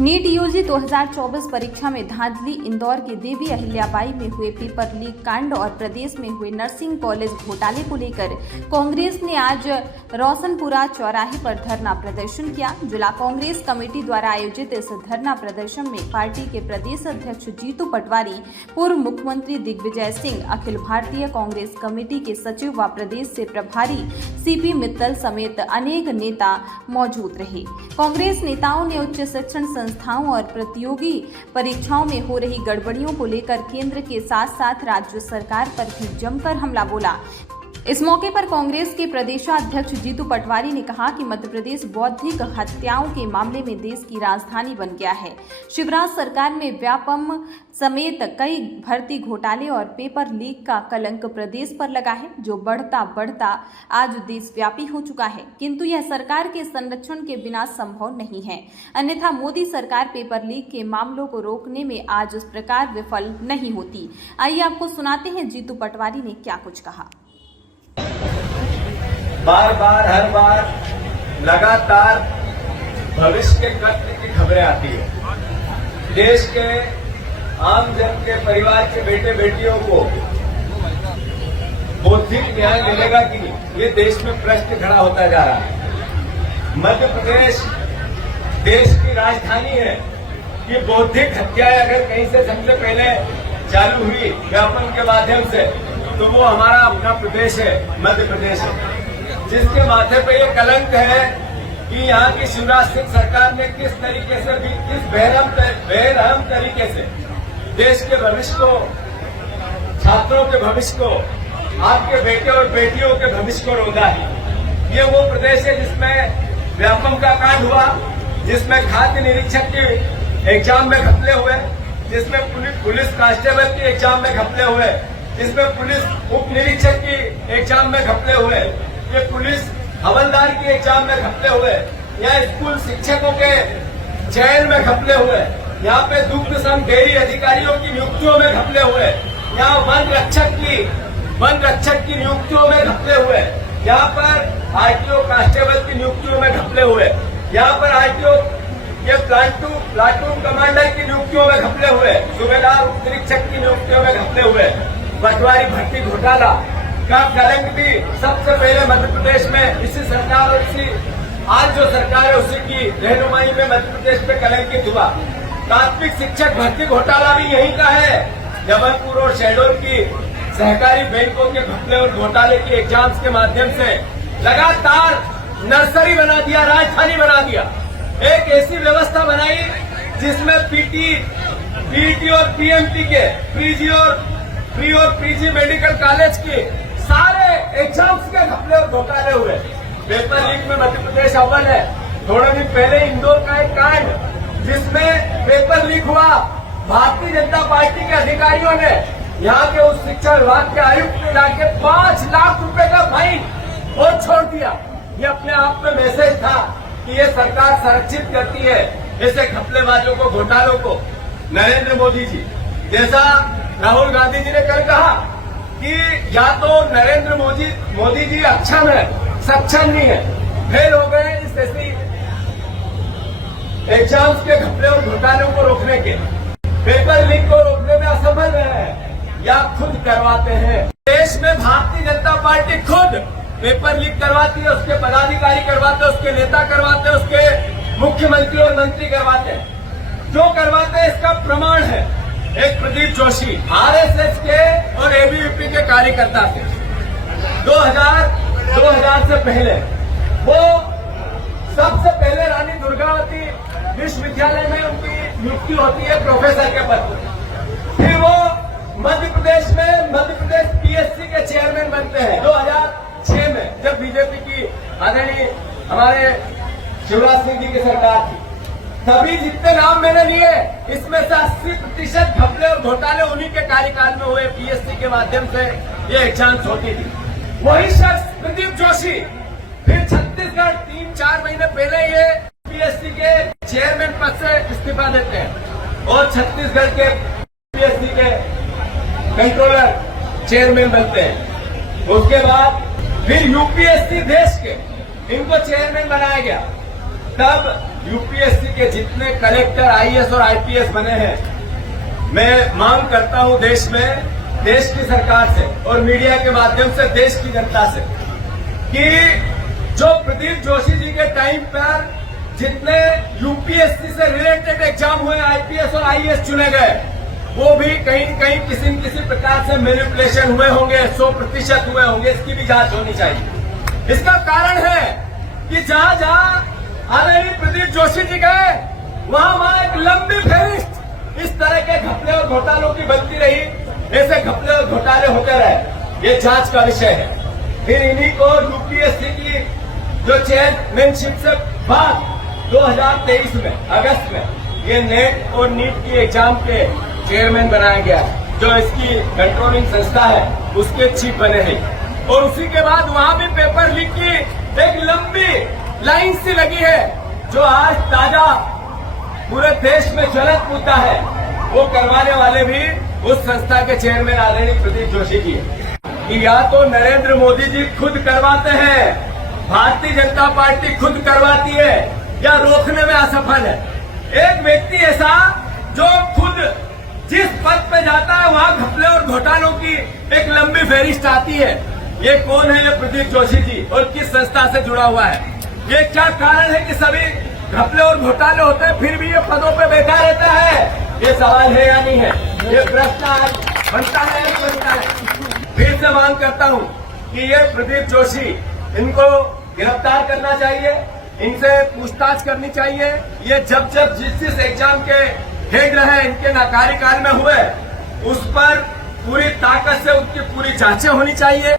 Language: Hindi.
नीट यूजी 2024 परीक्षा में धांधली। इंदौर के देवी अहिल्याबाई में हुए पेपर लीक कांड और प्रदेश में हुए नर्सिंग कॉलेज घोटाले को लेकर कांग्रेस ने आज रोशनपुरा चौराहे पर धरना प्रदर्शन किया। जिला कांग्रेस कमेटी द्वारा आयोजित इस धरना प्रदर्शन में पार्टी के प्रदेश अध्यक्ष जीतू पटवारी, पूर्व मुख्यमंत्री दिग्विजय सिंह, अखिल भारतीय कांग्रेस कमेटी के सचिव व प्रदेश से प्रभारी सीपी मित्तल समेत अनेक नेता मौजूद रहे। कांग्रेस नेताओं ने उच्च शिक्षण संस्थाओं और प्रतियोगी परीक्षाओं में हो रही गड़बड़ियों को लेकर केंद्र के साथ साथ राज्य सरकार पर भी जमकर हमला बोला। इस मौके पर कांग्रेस के प्रदेशाध्यक्ष जीतू पटवारी ने कहा कि मध्य प्रदेश बौद्धिक हत्याओं के मामले में देश की राजधानी बन गया है। शिवराज सरकार में व्यापम समेत कई भर्ती घोटाले और पेपर लीक का कलंक प्रदेश पर लगा है, जो बढ़ता बढ़ता आज देशव्यापी हो चुका है। किंतु यह सरकार के संरक्षण के बिना संभव नहीं है, अन्यथा मोदी सरकार पेपर लीक के मामलों को रोकने में आज इस प्रकार विफल नहीं होती। आइए आपको सुनाते हैं जीतू पटवारी ने क्या कुछ कहा। बार बार हर बार लगातार भविष्य के कत्ल की खबरें आती है। देश के आम जन के परिवार के बेटे बेटियों को बौद्धिक न्याय मिलेगा कि नहीं, ये देश में प्रश्न खड़ा होता जा रहा है। मध्य प्रदेश देश की राजधानी है। ये बौद्धिक हत्या अगर कहीं से सबसे पहले चालू हुई व्यापम के माध्यम से, तो वो हमारा अपना प्रदेश है, मध्य प्रदेश है, जिसके माथे पे ये कलंक है कि यहाँ की शिवराज सिंह सरकार ने किस तरीके से भी किस बेरहम तरीके से देश के भविष्य को, छात्रों के भविष्य को, आपके बेटे और बेटियों के भविष्य को रोंदा है। ये वो प्रदेश है जिसमें व्यापम का कांड हुआ, जिसमें खाद्य निरीक्षक की एग्जाम में घपले हुए, जिसमें पुलिस कांस्टेबल की एग्जाम में घपले हुए, जिसमें पुलिस उप निरीक्षक की एग्जाम में घपले हुए, ये पुलिस हवलदार की एग्जाम में घपले हुए, यहाँ स्कूल शिक्षकों के चयन में घपले हुए, यहाँ पे दुग्ध संघ डेयरी अधिकारियों की नियुक्तियों में घपले हुए, यहाँ वन रक्षक की नियुक्तियों में घपले हुए, यहाँ पर आरटीओ कांस्टेबल की नियुक्तियों में घपले हुए, यहाँ पर आरटीओ ये प्लाटून कमांडर की नियुक्तियों में घपले हुए, सूबेदार उप निरीक्षक की नियुक्तियों में घपले हुए। पटवारी भर्ती घोटाला का कलंक भी सबसे पहले मध्य प्रदेश में इसी सरकार और इसी आज जो सरकार है उसी की रहनुमाई में मध्य प्रदेश पे कलंकित हुआ। प्राथमिक शिक्षक भर्ती घोटाला भी यहीं का है। जबलपुर और शहडोल की सहकारी बैंकों के घपले और घोटाले की एग्जाम्स के माध्यम से लगातार नर्सरी बना दिया, राजधानी बना दिया। एक ऐसी व्यवस्था बनाई जिसमें पीटी और पीएमटी के प्री और पीजी मेडिकल कॉलेज के सारे एग्जाम्स के घपले और घोटाले हुए। पेपर लीक में मध्य प्रदेश अव्वल है। थोड़े दिन पहले इंदौर का एक कांड जिसमें पेपर लीक हुआ, भारतीय जनता पार्टी के अधिकारियों ने यहाँ के उस शिक्षा विभाग के आयुक्त ने लाके 5 लाख रुपए का फाइन और छोड़ दिया। ये अपने आप में मैसेज था कि ये सरकार संरक्षित करती है ऐसे घपलेबाजों को, घोटालों को। नरेंद्र मोदी जी जैसा राहुल गांधी जी ने कल कहा कि या तो नरेंद्र मोदी जी अक्षम है, सक्षम नहीं है, फेल हो गए इस ऐसी एग्जाम्स के घपले और घोटालों को रोकने के, पेपर लीक को रोकने में असफल रहे हैं या खुद करवाते हैं। देश में भारतीय जनता पार्टी खुद पेपर लीक करवाती है, उसके पदाधिकारी करवाते हैं, उसके नेता करवाते हैं, उसके मुख्यमंत्री और मंत्री करवाते हैं। जो करवाते हैं इसका प्रमाण है एक प्रदीप जोशी, आरएसएस के और एबीवीपी के कार्यकर्ता थे। 2000 से पहले वो सबसे पहले रानी दुर्गावती विश्वविद्यालय में उनकी नियुक्ति होती है प्रोफेसर के पद पर। फिर वो मध्य प्रदेश पीएससी के चेयरमैन बनते हैं 2006 में, जब बीजेपी की आदरणीय हमारे शिवराज सिंह जी की सरकार थी। तभी जितने नाम मैंने लिए इसमें से 80% घपले और घोटाले उन्हीं के कार्यकाल में हुए। पीएससी के माध्यम से ये एग्जाम्स होती थी। वही शख्स प्रदीप जोशी फिर छत्तीसगढ़ 3-4 महीने पहले ये पीएससी के चेयरमैन पद से इस्तीफा देते हैं और छत्तीसगढ़ के पीएससी के कंट्रोलर चेयरमैन बनते हैं। उसके बाद फिर यूपीएससी देश के इनको चेयरमैन बनाया गया। तब यूपीएससी के जितने कलेक्टर, आईएएस और आईपीएस बने हैं, मैं मांग करता हूं देश की सरकार से और मीडिया के माध्यम से देश की जनता से कि जो प्रदीप जोशी जी के टाइम पर जितने यूपीएससी से रिलेटेड एग्जाम हुए, आईपीएस और आईएएस चुने गए, वो भी कहीं न कहीं किसी न किसी प्रकार से मैनिपुलेशन हुए होंगे, 100% हुए होंगे। इसकी भी जांच होनी चाहिए। इसका कारण है कि जहां जहां आदरणीय प्रदीप जोशी जी गए, वहां एक लंबी फहरिस्त इस तरह के घपले और घोटालों की बनती रही। ऐसे घपले और घोटाले होते रहे, ये जांच का विषय है। फिर इन्हीं को यूपीएससी की जो चेयरमैनशिप से बाद 2023 में अगस्त में ये नेट और नीट की एग्जाम के चेयरमैन बनाया गया, जो इसकी कंट्रोलिंग संस्था है उसके चीफ बने हैं। और उसी के बाद वहां भी पेपर लीक की एक लंबी लाइन सी लगी है, जो आज ताजा पूरे देश में ज्वलंत मुद्दा है। वो करवाने वाले भी उस संस्था के चेयरमैन आदरणीय प्रदीप जोशी जी है। या तो नरेंद्र मोदी जी खुद करवाते हैं, भारतीय जनता पार्टी खुद करवाती है, या रोकने में असफल है। एक व्यक्ति ऐसा जो खुद जिस पद पे जाता है वहां घपले और घोटालों की एक लंबी फहरिस्त आती है। ये कौन है? ये प्रदीप जोशी जी, और किस संस्था से जुड़ा हुआ है? ये क्या कारण है कि सभी घपले और घोटाले होते हैं फिर भी ये पदों पे बैठा रहता है? ये सवाल है या नहीं है? ये प्रश्न बनता है या नहीं बनता है? फिर से मांग करता हूं कि ये प्रदीप जोशी, इनको गिरफ्तार करना चाहिए, इनसे पूछताछ करनी चाहिए। ये जब जिस एग्जाम के हेड रहे, इनके कार्यकाल में हुए, उस पर पूरी ताकत से उनकी पूरी जांचें होनी चाहिए।